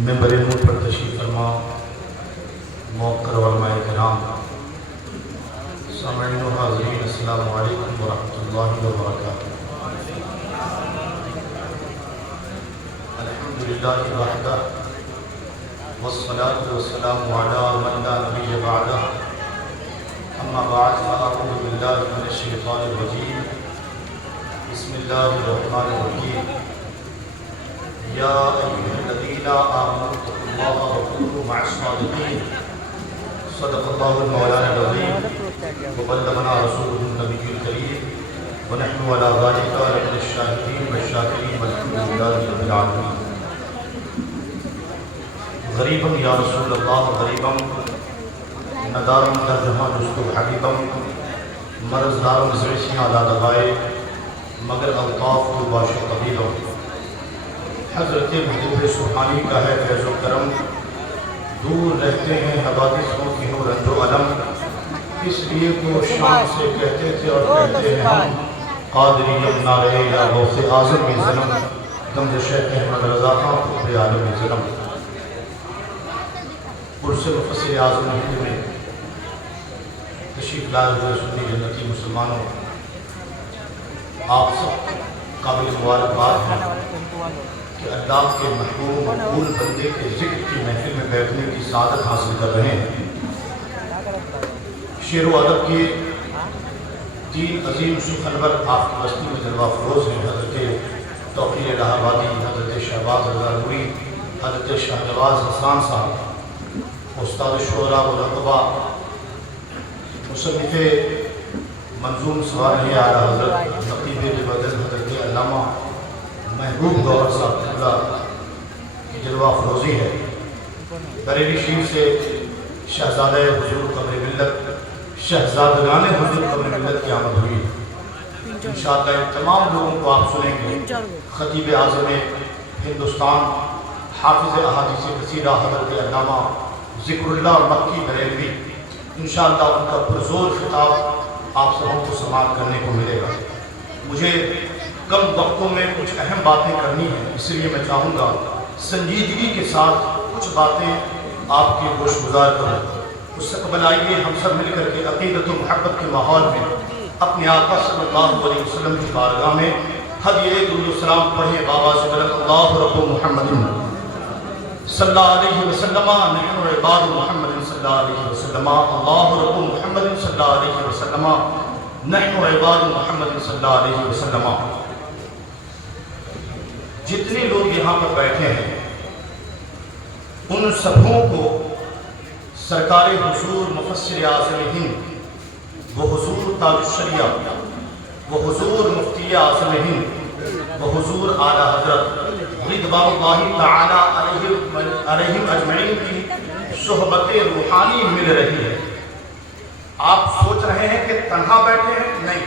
ممبر نور پر تشریف فرما موقر علماء کرام، سامعین و حاضرین، السلام علیکم ورحمۃ اللہ وبرکاتہ۔ الحمدللہ وحدہ والصلاة والسلام علی من لا نبی بعدہ، اما بعد فاعوذ باللہ من الشیطان الرجیم، بسم اللہ الرحمن الرحیم۔ یا ایھا الذین آمنوا اتقوا اللہ وکونوا مع الصادقین، صدق اللہ المولانا العظیم وبلغنا رسولہ النبی الکریم، ونحن علی ذلک لمن الشاہدین والشاکرین والحمد للہ رب العالمین۔ غریبم یا رسول اللہ غریبم، ندارم در جہاں جستو حبیبم، مرض دارم زرشیاں لا دغائے، مگر الطاف کو باشد طبیبم۔ حضرت محبوب سبحانی کا ہے فیض و کرم، دور رہتے ہیں حوادثوں کی ہو رنج و علم، اس لیے تو شام سے کہتے تھے اور کہتے ہیں ہم، قادری یمنا رہے یا غوث اعظم میں ظلم، گمز شیخ احمد رضا خان خطب عالم ظلم۔ قرص مفصل اعظم میں تشریف لائے ہوئے سنی جنتی مسلمانوں، آپ سب قابل مبارکباد ہیں کہ اللہ کے محبوب مقبول بندے کے ذکر کی محفل میں بیٹھنے کی سعادت حاصل کر رہے ہیں۔ شعر و ادب کے تین عظیم سخنور آپ کی بستی میں جلوہ فروز ہیں، حضرت توقیر الہ آبادی، حضرت شہباز رضا نوری، حضرت شہنواز حسان صاحب، استاد شعراء و رقبہ، مصنف منظوم سوانح اعلیٰ حضرت نقیب بدل حضرت علامہ محبوب گوہر صاحب قبلہ کی جلوہ افروزی ہے۔ بریلی شریف سے شہزادہ حضور قبر ملت، شہزادگان حضور قبر ملت کی آمد ہوئی۔ انشاءاللہ ان تمام لوگوں کو آپ سنیں گے۔ خطیب اعظم ہندوستان، حافظ احادیث کثیرہ حضرت علامہ ذکر اللہ مکی بریلوی، انشاءاللہ ان کا پرزور خطاب آپ سبوں کو سماعت کرنے کو ملے گا۔ مجھے کم وقتوں میں کچھ اہم باتیں کرنی ہیں، اس لیے میں چاہوں گا سنجیدگی کے ساتھ کچھ باتیں آپ کی گوش گزار کروں۔ اس سے قبل آئیے ہم سب مل کر کے عقیدت و محبت کے ماحول میں اپنے آقا صلی اللہ علیہ وسلم کی بارگاہ میں ہدیہ درود و سلام پڑھیں۔ بابا سے بلند اللہ رب محمد صلی اللہ علیہ وسلم، نحن عباد محمد صلی اللہ علیہ وسلم، اللہ رب محمد صلی اللہ علیہ وسلم، نحن عباد محمد صلی اللہ علیہ وسلم۔ جتنے لوگ یہاں پر بیٹھے ہیں ان سبوں کو سرکار حضور مفسر اعظم ہند و حضور تاج الشریعہ و حضور مفتی اعظم ہند و حضور اعلیٰ حضرت رضوان اللہ تعالی علیہم اجمعین کی صحبت روحانی مل رہی ہے۔ آپ سوچ رہے ہیں کہ تنہا بیٹھے ہیں؟ نہیں،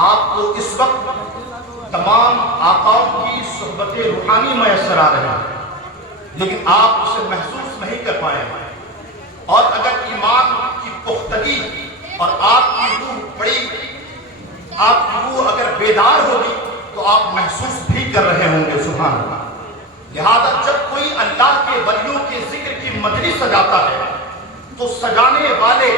آپ کو اس وقت تمام آقاؤں کی صحبت روحانی میسر آ رہے ہیں، لیکن آپ اسے محسوس نہیں کر پائے ہیں۔ اور اگر ایمان کی پختگی اور آپ کی روح بڑی، آپ کی روح اگر بیدار ہوگی تو آپ محسوس بھی کر رہے ہوں گے۔ سبحان اللہ۔ لہذا جب کوئی اللہ کے ولیوں کے ذکر کی مجلس سجاتا ہے تو سجانے والے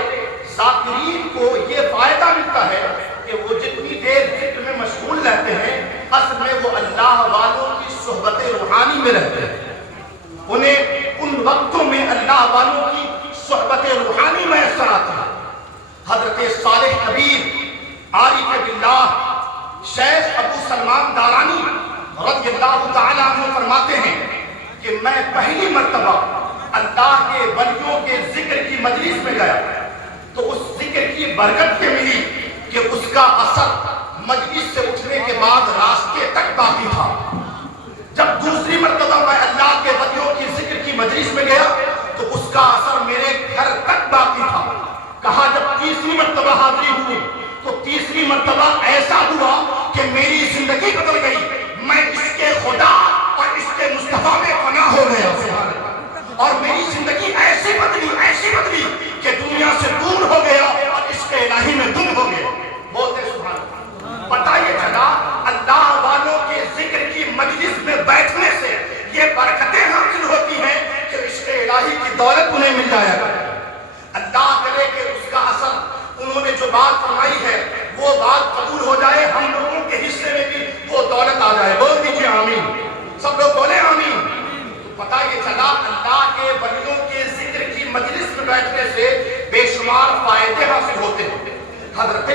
ذاکرین کو یہ فائدہ ملتا ہے کہ وہ جتنی دیر ذکر میں مشغول رہتے ہیں اصل میں وہ اللہ والوں کی صحبت روحانی میں رہتے ہیں، انہیں ان وقتوں میں اللہ والوں کی صحبت روحانی میسر آتی ہے۔ حضرت صالح حبیب عارف باللہ شیخ ابو سلمان دارانی رضی اللہ تعالیٰ عنہ فرماتے ہیں کہ میں پہلی مرتبہ اللہ کے ولیوں کے ذکر کی مجلس میں گیا تو اس ذکر کی برکت یہ ملی کہ اس کا اثر مجلس سے اٹھنے کے بعد راستے تک باقی تھا۔ جب دوسری مرتبہ میں اللہ کے ولیوں کی ذکر کی مجلس میں گیا تو اس کا اثر میرے گھر تک باقی تھا۔ کہا جب تیسری مرتبہ حاضری ہوئی تو تیسری مرتبہ ایسا ہوا کہ میری زندگی بدل گئی، میں اس کے خدا اور اس کے مصطفیٰ میں فنا ہو گیا، اور میری زندگی ایسی بدلی کہ دنیا سے دور ہو گیا اور اس کے الہی میں دم ہو گیا۔ بولتے سبحان اللہ۔ پتہ یہ چلا اللہ والوں کے ذکر کی مجلس میں بیٹھنے سے یہ برکتیں حاصل ہوتی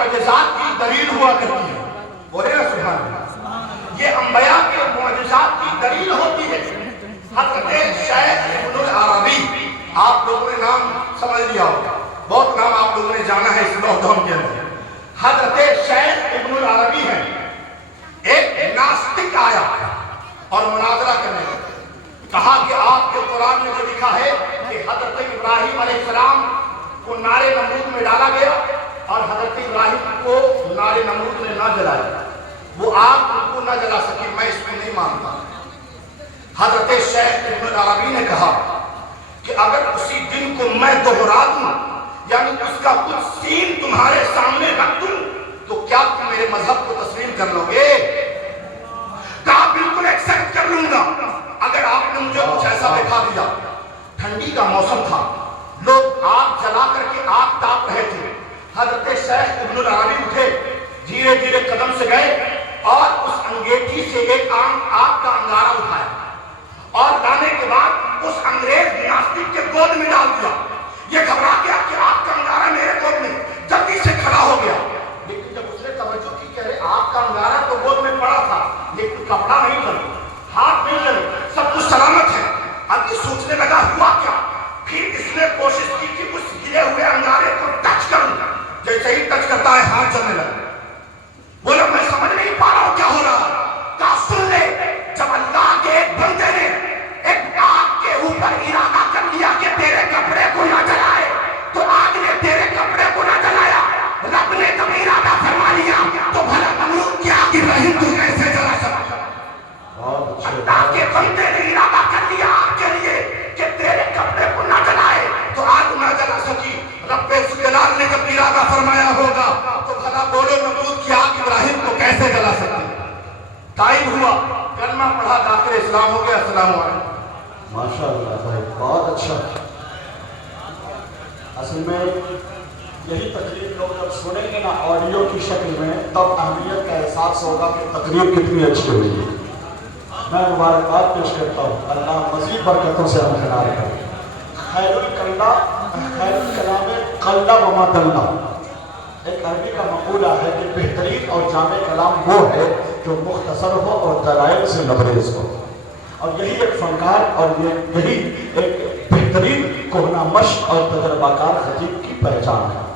معجزات کی دلیل ہوا کرتی ہے. بولے نا سبحان اللہ. یہ انبیاء کے معجزات کی دلیل ہوتی ہے. حضرت شیخ ابن العربی, آپ لوگوں نے نام سمجھ لیا ہوگا, بہت نام آپ لوگوں نے جانا ہے اس لاک ڈاؤن کے اندر. حضرت شیخ ابن العربی ہیں. ایک ناستک آیا اور مناظرہ کرنے لگا. کہا کہ آپ کے قرآن میں جو لکھا ہے کہ حضرت ابراہیم علیہ السلام کو نار نمرود میں ڈالا گیا اور حضرت ابراہیم کو نار نمرود نے نہ جلایا, وہ آگ ان کو نہ جلا سکی, میں اس کو نہیں مانتا. حضرت شیخ ابن العربی نے کہا کہ اگر اسی دن کو میں دہرا دوں, یعنی اس کا کچھ سین تمہارے سامنے رکھ دوں, تو کیا تم میرے مذہب کو تسلیم کر لو گے؟ کہا بالکل ایکسپٹ کر لوں گا اگر آپ نے مجھے کچھ ایسا دکھا دیا. ٹھنڈی کا موسم تھا, لوگ آگ جلا کر کے آگ تاپ رہے تھے. حضرت شیخ ابن العربی اٹھے, دھیرے دھیرے قدم سے گئے اور اس انگیٹھی سے ایک آگ کا انگارہ اٹھایا اور لانے کے بعد اس انگریز ناستک کے گود میں ڈال دیا. یہ گھبرا گیا کہ آگ کا انگارہ میرے گود میں, جلدی سے کھڑا ہو گیا. لیکن جب اس نے توجہ کی کہ آگ کا انگارہ تو گود میں پڑا تھا, لیکن کپڑا نہیں چلے, ہاتھ نہیں چلے, سب کچھ سلامت ہے. اب یہ سوچنے لگا ہوا کیا. پھر اس نے کوشش کی کہ اس گرے ہوئے انگارے کو ٹچ کروں. جیسے ہی ٹچ کرتا ہے ہاتھ چلنے لگا. بولا میں سمجھ نہیں پا رہا ہوں کیا ہو رہا. کہا سن لے, جب اللہ کے ایک بندے نے ایک آگ کے اوپر ارادہ کر لیا کہ تیرے کپڑے کو نہ جلائے, تو آگ نے تیرے کپڑے کو نہ جلایا. رب نے جب ارادہ فرما لیا تو بھلا نمرود کی آگ ابراہیم کو کیسے جلا سکتا. اللہ کے بندے نے ارادہ کر لیا آگ کے لیے کہ تیرے کپڑے کو نہ جلائے, تو آگ نہ جلا سکی. رب ذوالجلال نے جب ارادہ فرمایا ہوگا تو بھلا بولو نمرود کی آگ ابراہیم کو کیسے جلا سکتے. ٹائم ہوا, کلمہ پڑھا, داخل اسلام ہو گیا. السلام علیکم. ماشاءاللہ بھائی, بہت اچھا. اصل میں یہی تقریر لوگ جب سنیں گے نا آڈیو کی شکل میں, تب اہمیت کا احساس ہوگا کہ تقریر کتنی اچھی ہوئی ہے. میں مبارکباد پیش کرتا ہوں, اللہ مزید برکتوں سے ہمکنار کرے. خیر الکلام قل وما دل. ایک عربی کا مقولہ ہے کہ بہترین اور جامع کلام وہ ہے جو مختصر ہو اور دلائل سے لبریز ہو. اور یہی ایک فنکار اور یہی ایک بہترین کوہنہ مشق اور تجربہ کار خطیب کی پہچان ہے.